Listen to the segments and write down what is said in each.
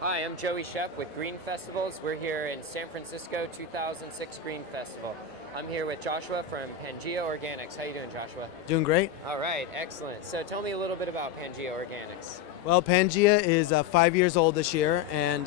Hi, I'm Joey Shep with Green Festivals. We're here in San Francisco 2006 Green Festival. I'm here with Joshua from Pangea Organics. How you doing, Joshua? Doing great. All right, excellent. So tell me a little bit about Pangea Organics. Well, Pangea is 5 years old this year, and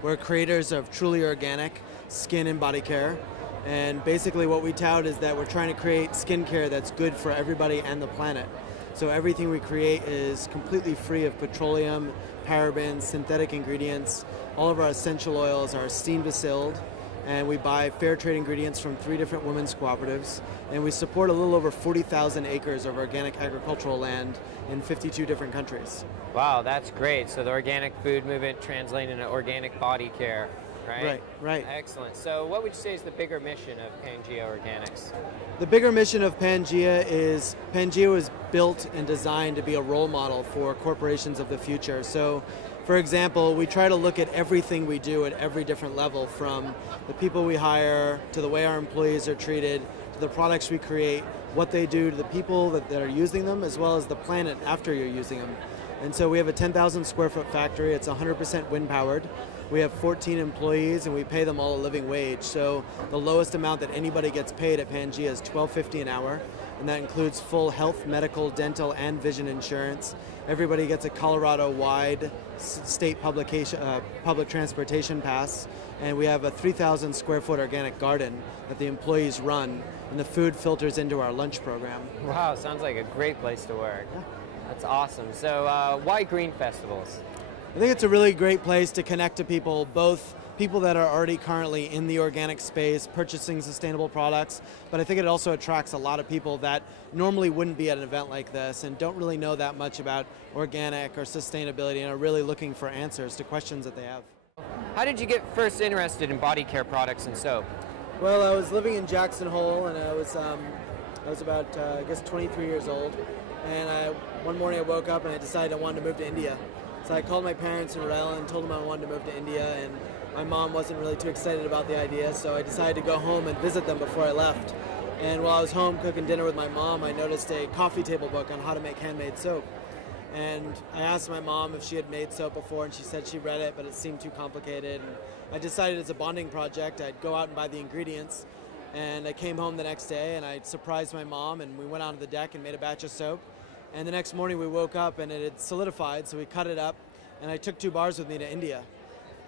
we're creators of truly organic skin and body care. And basically what we tout is that we're trying to create skincare that's good for everybody and the planet. So everything we create is completely free of petroleum, parabens, synthetic ingredients. All of our essential oils are steam distilled, and we buy fair trade ingredients from 3 different women's cooperatives, and we support a little over 40,000 acres of organic agricultural land in 52 different countries. Wow, that's great. So the organic food movement translating into organic body care, right? Right. Excellent. So what would you say is the bigger mission of Pangea Organics? The bigger mission of Pangea is Pangea was built and designed to be a role model for corporations of the future. So, for example, we try to look at everything we do at every different level, from the people we hire, to the way our employees are treated, to the products we create, what they do to the people that are using them, as well as the planet after you're using them. And so we have a 10,000 square foot factory. It's 100% wind powered. We have 14 employees, and we pay them all a living wage. So the lowest amount that anybody gets paid at Pangea is $12.50 an hour, and that includes full health, medical, dental, and vision insurance. Everybody gets a Colorado-wide state public transportation pass, and we have a 3,000 square foot organic garden that the employees run, and the food filters into our lunch program. Wow, sounds like a great place to work. Yeah. That's awesome. So why Green Festivals? I think it's a really great place to connect to people, both people that are already currently in the organic space, purchasing sustainable products, but I think it also attracts a lot of people that normally wouldn't be at an event like this and don't really know that much about organic or sustainability and are really looking for answers to questions that they have. How did you get first interested in body care products and soap? Well, I was living in Jackson Hole, and I was about, I guess, 23 years old, and one morning I woke up and I decided I wanted to move to India. So I called my parents in Rhode Island and told them I wanted to move to India, and my mom wasn't really too excited about the idea, so I decided to go home and visit them before I left. And while I was home cooking dinner with my mom, I noticed a coffee table book on how to make handmade soap. And I asked my mom if she had made soap before, and she said she read it, but it seemed too complicated. And I decided as a bonding project, I'd go out and buy the ingredients. And I came home the next day, and I surprised my mom, and we went onto the deck and made a batch of soap. And the next morning we woke up and it had solidified, so we cut it up, and I took 2 bars with me to India.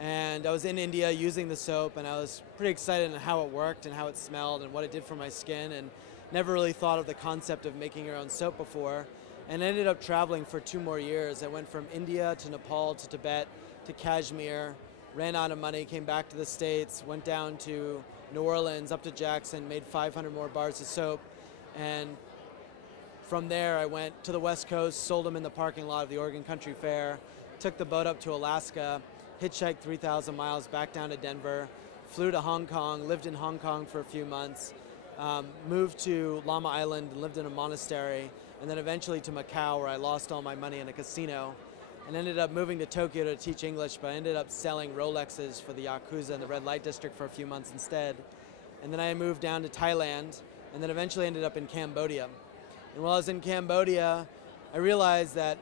And I was in India using the soap, and I was pretty excited on how it worked and how it smelled and what it did for my skin, and never really thought of the concept of making your own soap before. And I ended up traveling for 2 more years. I went from India to Nepal to Tibet to Kashmir, ran out of money, came back to the States, went down to New Orleans, up to Jackson, made 500 more bars of soap, and from there I went to the West Coast, sold them in the parking lot of the Oregon Country Fair, took the boat up to Alaska, hitchhiked 3,000 miles back down to Denver, flew to Hong Kong, lived in Hong Kong for a few months, moved to Llama Island and lived in a monastery, and then eventually to Macau, where I lost all my money in a casino, and ended up moving to Tokyo to teach English, but I ended up selling Rolexes for the Yakuza in the red light district for a few months instead. And then I moved down to Thailand, and then eventually ended up in Cambodia. And while I was in Cambodia, I realized that,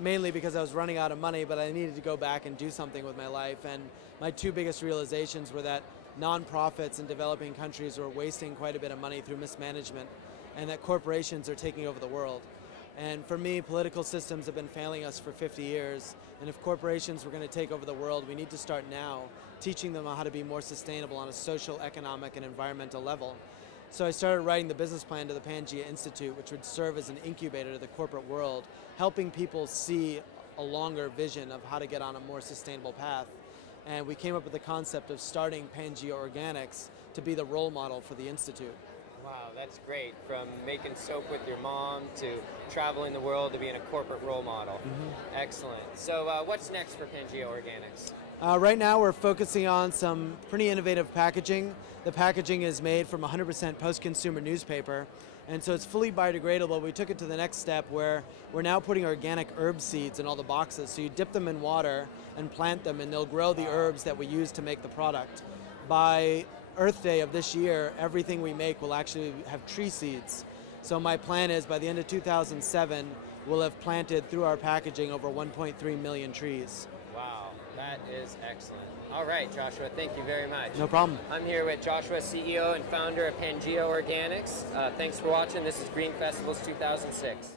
mainly because I was running out of money, but I needed to go back and do something with my life. And my 2 biggest realizations were that nonprofits in developing countries were wasting quite a bit of money through mismanagement, and that corporations are taking over the world. And for me, political systems have been failing us for 50 years, and if corporations were going to take over the world, we need to start now, teaching them how to be more sustainable on a social, economic, and environmental level. So I started writing the business plan to the Pangea Institute, which would serve as an incubator to the corporate world, helping people see a longer vision of how to get on a more sustainable path. And we came up with the concept of starting Pangea Organics to be the role model for the Institute. Wow, that's great. From making soap with your mom to traveling the world to being a corporate role model. Mm-hmm. Excellent. So what's next for Pangea Organics? Right now we're focusing on some pretty innovative packaging. The packaging is made from 100% post-consumer newspaper, and so it's fully biodegradable. We took it to the next step where we're now putting organic herb seeds in all the boxes. So you dip them in water and plant them, and they'll grow the herbs that we use to make the product. By Earth Day of this year, everything we make will actually have tree seeds. So my plan is by the end of 2007, we'll have planted through our packaging over 1.3 million trees. Wow, that is excellent. All right, Joshua, thank you very much. No problem. I'm here with Joshua, CEO and founder of Pangea Organics. Thanks for watching. This is Green Festivals 2006.